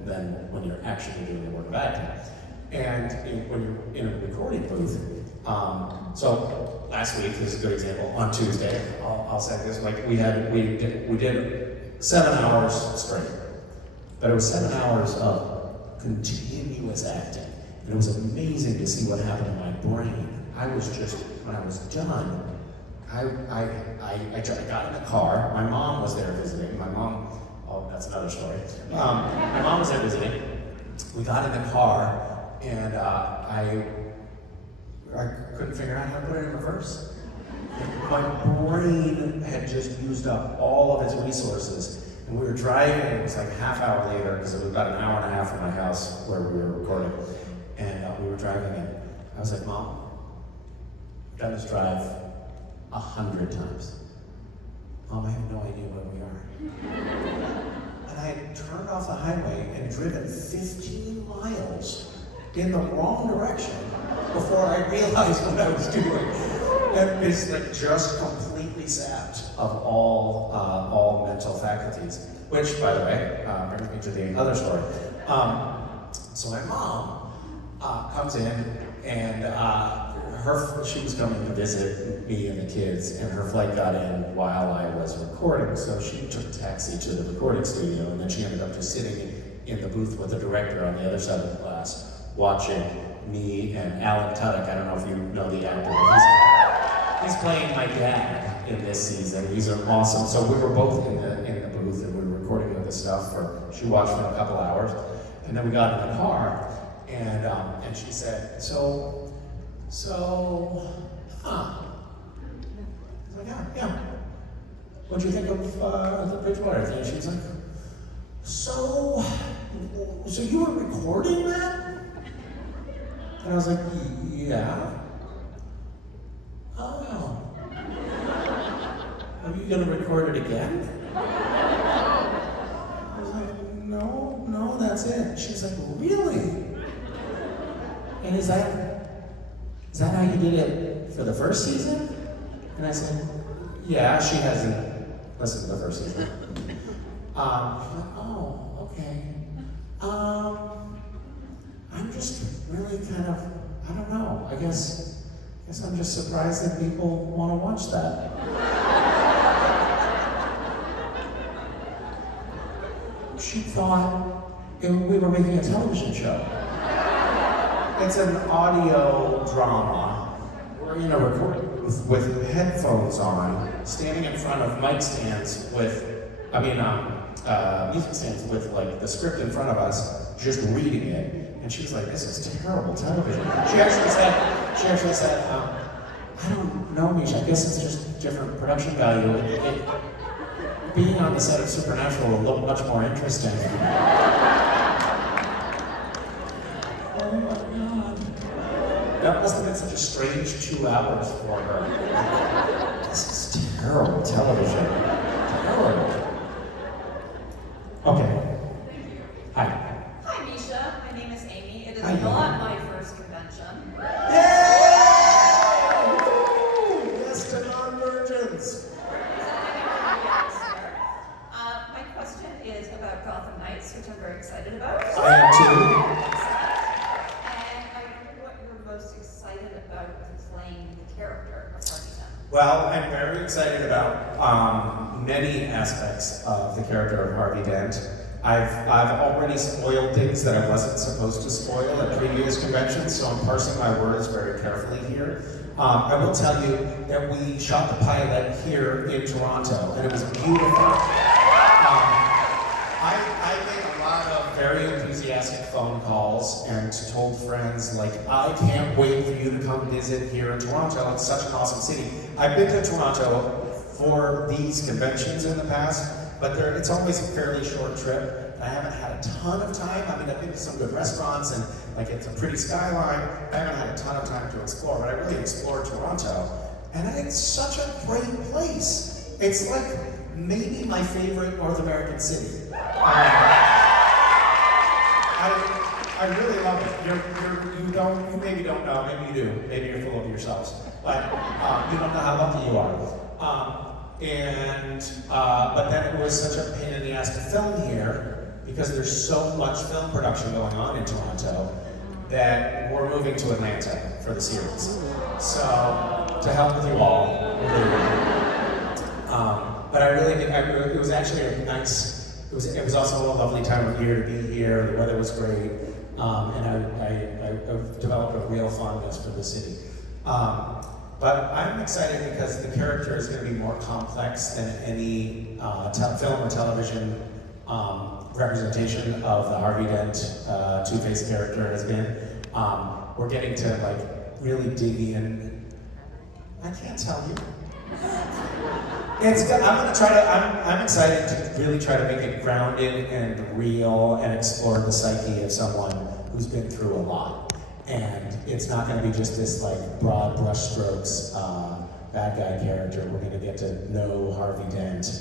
than when you're actually doing the work of acting. And when you're in a recording booth, so last week is a good example. On Tuesday, I'll say this: like we did 7 hours straight, but it was 7 hours of continuous acting, and it was amazing to see what happened in my brain. When I was done, I got in the car. My mom was there visiting. Oh, that's another story. My mom was there visiting. We got in the car, and I couldn't figure out how to put it in reverse. My brain had just used up all of its resources, and we were driving. It was like a half hour later, because it was about an hour and a half from my house where we were recording, and we were driving in. I was like, Mom, I've done this drive 100 times. Mom, I have no idea where we are. And I had turned off the highway and driven 15 miles in the wrong direction before I realized what I was doing. And it's like just completely sapped of all mental faculties. Which, by the way, brings me to the other story. So my mom comes in, and she was coming to visit me and the kids, and her flight got in while I was recording, so she took a taxi to the recording studio, and then she ended up just sitting in the booth with the director on the other side of the glass, watching me and Alan Tudyk. I don't know if you know the actor, but he's playing my dad in this season. He's an awesome. So we were both in the booth, and we were recording all this stuff. She watched for a couple hours, and then we got in the car, and she said, I was like, yeah. What'd you think of the Bridgewater thing? She was like, so you were recording that? And I was like, yeah. Oh. Are you gonna record it again? I was like, no, that's it. She's like, really? And is that how you did it for the first season? And I said, yeah, she hasn't listened to the first season. She's like, oh, okay. I'm just really kind of, I don't know, I guess I'm just surprised that people want to watch that. She thought we were making a television show. It's an audio drama. We're recording with headphones on, standing in front of mic stands music stands with like the script in front of us, just reading it. And she was like, this is terrible television. She actually said, I don't know, Misha, I guess it's just different production value. Being on the set of Supernatural will look much more interesting. Oh my God. That must have been such a strange 2 hours for her. This is terrible television. Terrible. Okay. Hi. Hi, Misha. My name is Amy. It is Hi, not my first convention. Yay! Yes to non-virgins. My question is about Gotham Knights, which I'm very excited about. I am too. And I wonder what you're most excited about with playing the character of Harvey Dent. Well, I'm very excited about many aspects of the character of Harvey Dent. I've already spoiled things that I wasn't supposed to spoil at previous conventions, so I'm parsing my words very carefully here. I will tell you that we shot the pilot here in Toronto, and it was beautiful. I made a lot of very enthusiastic phone calls and told friends, like, I can't wait for you to come visit here in Toronto. It's such an awesome city. I've been to Toronto for these conventions in the past, but it's always a fairly short trip. I haven't had a ton of time. I mean, I've been to some good restaurants and like it's a pretty skyline. I haven't had a ton of time to explore, but I really explored Toronto. And it's such a great place. It's like maybe my favorite North American city. I really love it. You maybe don't know, maybe you do. Maybe you're full of yourselves. But you don't know how lucky you are. But then it was such a pain in the ass to film here because there's so much film production going on in Toronto that we're moving to Atlanta for the series. So, to help with you all, but I really did, it was actually a nice, it was also a lovely time of year to be here, the weather was great, and I developed a real fondness for the city. But I'm excited because the character is going to be more complex than any film or television representation of the Harvey Dent Two-Face character has been. We're getting to like really dig in. I can't tell you. I'm excited to really try to make it grounded and real and explore the psyche of someone who's been through a lot. And it's not going to be just this like broad brushstrokes bad guy character. We're going to get to know Harvey Dent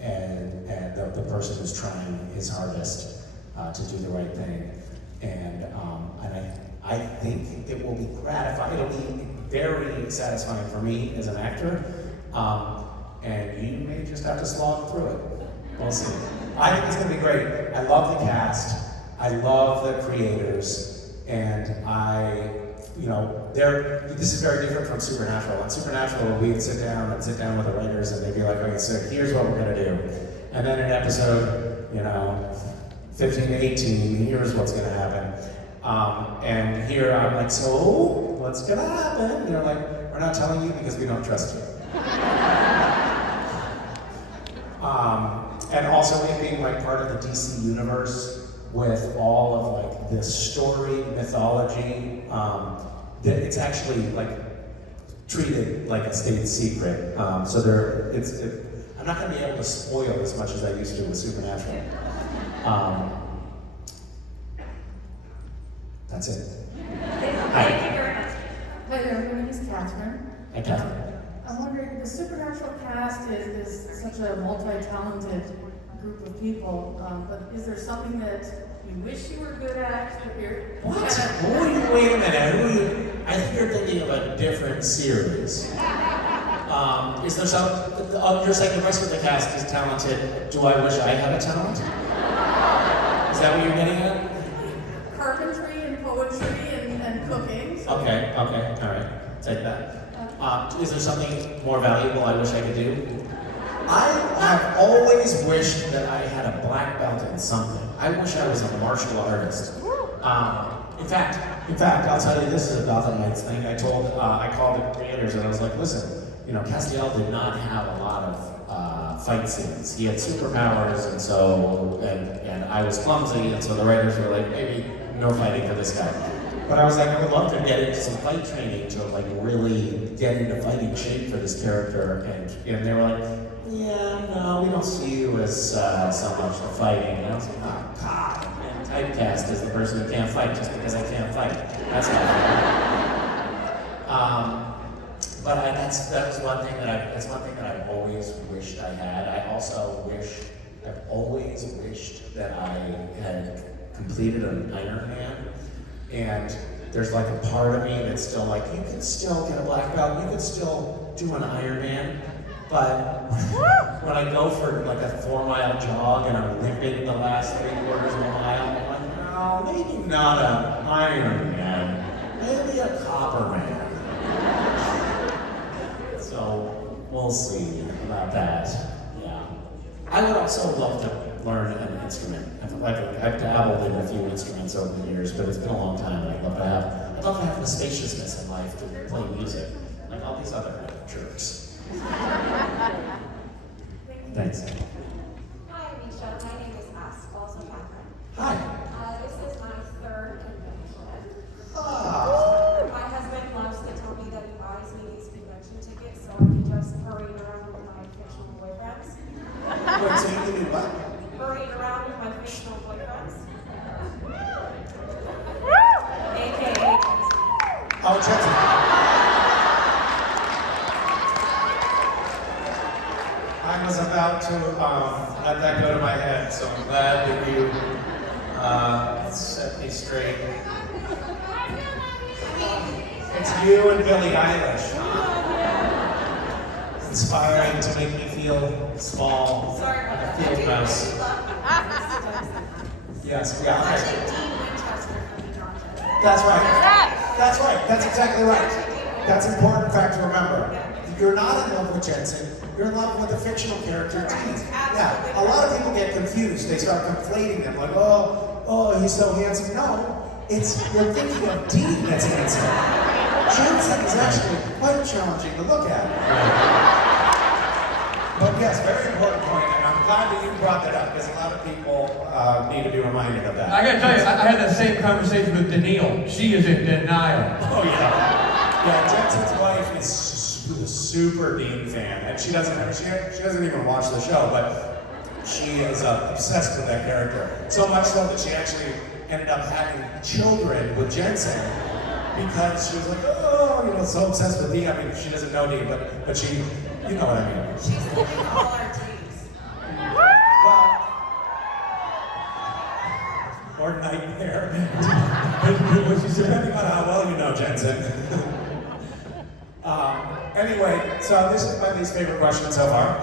and the person who's trying his hardest to do the right thing. And I think it will be gratifying. It'll be very satisfying for me as an actor. And you may just have to slog through it. We'll see. I think it's going to be great. I love the cast. I love the creators. And I you know, this is very different from Supernatural. On Supernatural, we'd sit down with the writers and they'd be like, okay, so here's what we're gonna do. And then in episode, you know, 15 to 18, here's what's gonna happen. And here I'm like, so what's gonna happen? And they're like, we're not telling you because we don't trust you. And also it being like part of the DC universe with all of like this story, mythology, that it's actually like treated like a state secret. So I'm not going to be able to spoil as much as I used to with Supernatural. That's it. Thank you very much. Hi there, my name is Catherine. Hi, Catherine. I'm wondering, the Supernatural cast is such a multi-talented group of people, but is there something that you wish you were good at? What? Wait a minute. I think you're thinking of a different series. Is there some? You're saying the rest of the cast is talented. Do I wish I had a talent? Is that what you're getting at? Carpentry and poetry and cooking. Okay, all right. Take that. Is there something more valuable I wish I could do? I have always wished that I had a black belt in something. I wish I was a martial artist. In fact, I'll tell you, this is a Gotham Knights thing. I called the creators and I was like, listen, you know, Castiel did not have a lot of fight scenes. He had superpowers, and I was clumsy, and so the writers were like, maybe no fighting for this guy. But I was like, I would love to get into some fight training to like really get into fighting shape for this character, and they were like, yeah, no, we don't see you as so much the fighting. And I was like, oh God, I'm typecast as the person who can't fight just because I can't fight. That's not fair. But that's one thing that I've always wished I had. I've always wished that I had completed an Iron Man. And there's like a part of me that's still like, you can still get a black belt, you can still do an Iron Man, but when I go for like a 4-mile jog and I'm limping the last 3/4 of a mile, I'm like, no, maybe not an Iron Man, maybe a Copper Man. So we'll see about that. Yeah. I would also love to learn an instrument. I've dabbled in a few instruments over the years, but it's been a long time. I'd love to have the spaciousness in life to play music, like all these other jerks. Thanks. Hi, Misha. My name is Ask, also Catherine. Hi. This is my 3rd convention. Ah. My husband loves to tell me that he buys me these convention tickets so I can just parade around with my fictional boyfriends. Wait, so you can do what? Parade around with my fictional boyfriends. AKA. Oh, Jensen. I was about to let that go to my head, so I'm glad that you set me straight. It's you and Billie Eilish. Inspiring to make me feel small, like a field mouse. Yes, yeah, okay. That's right. That's right. That's exactly right. That's an important fact to remember. You're not in love with Jensen. You're in love with the fictional character Dean. Yeah, a lot of people get confused. They start conflating them, like, oh, he's so handsome. No, you're thinking of Dean that's handsome. Jensen is actually quite challenging to look at. But yes, very important point, and I'm glad that you brought that up because a lot of people need to be reminded of that. I gotta tell you, I had that same conversation with Danielle. She is in denial. Oh yeah. Yeah, Jensen's wife is a super Dean fan, and she doesn't even watch the show, but she is obsessed with that character. So much so that she actually ended up having children with Jensen because she was like, so obsessed with Dean. I mean, she doesn't know Dean, but she, you know what I mean. She's living all our dreams. Or nightmare. Depending on how well you know Jensen. Anyway, so this is my least favorite question so far.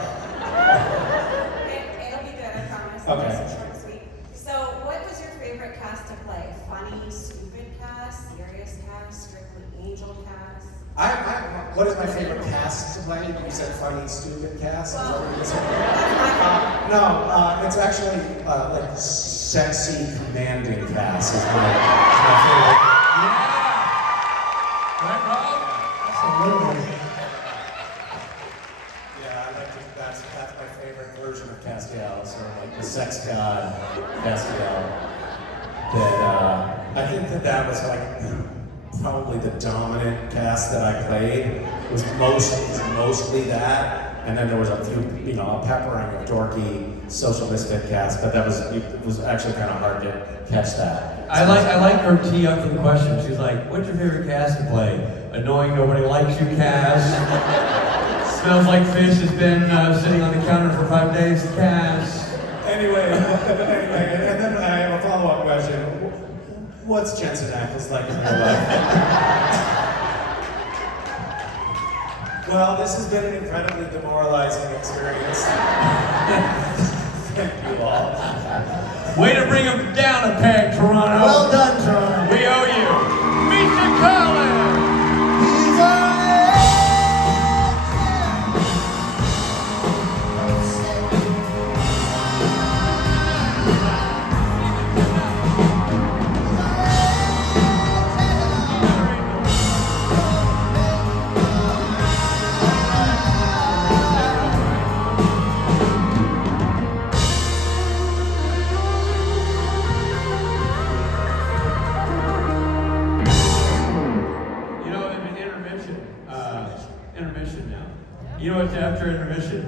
It'll be good, I promise. Okay. Short and sweet. So, what was your favorite cast to play? Funny, stupid cast, serious cast, strictly angel cast? What is my favorite cast to play? You said funny, stupid cast? Is that what you said? No, it's actually like sexy, commanding cast is my favorite. Right, Rob? Absolutely. Yeah, I like to, that's my favorite version of Castiel, sort of like the sex god Castiel. That I think that was like probably the dominant cast that I played. It was mostly that, and then there was a few, a peppering of dorky social misfit cast, but it was actually kind of hard to catch that. I like her tee up for the question. She's like, what's your favorite cast to play? Annoying, nobody likes you cast. Smells like fish has been sitting on the counter for 5 days cast. Anyway, and then I have a follow-up question. What's Jensen Ackles like in real life? Well, this has been an incredibly demoralizing experience. Thank you all. Way to bring them down a peg, Toronto. Well done, Toronto. We owe you. Misha Collins. Intermission now. You know what's after intermission?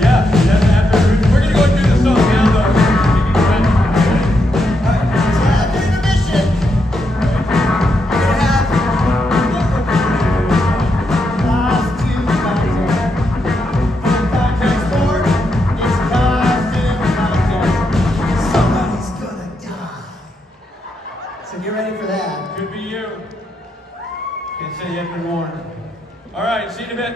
Yeah, that's after intermission. We're gonna go and do the song now, though. After intermission, we're gonna have costume contest. For the podcast board, it's costume contest. Somebody's gonna die. So get ready for that. Could be you. Can't say you have been warned. All right, see you in a bit.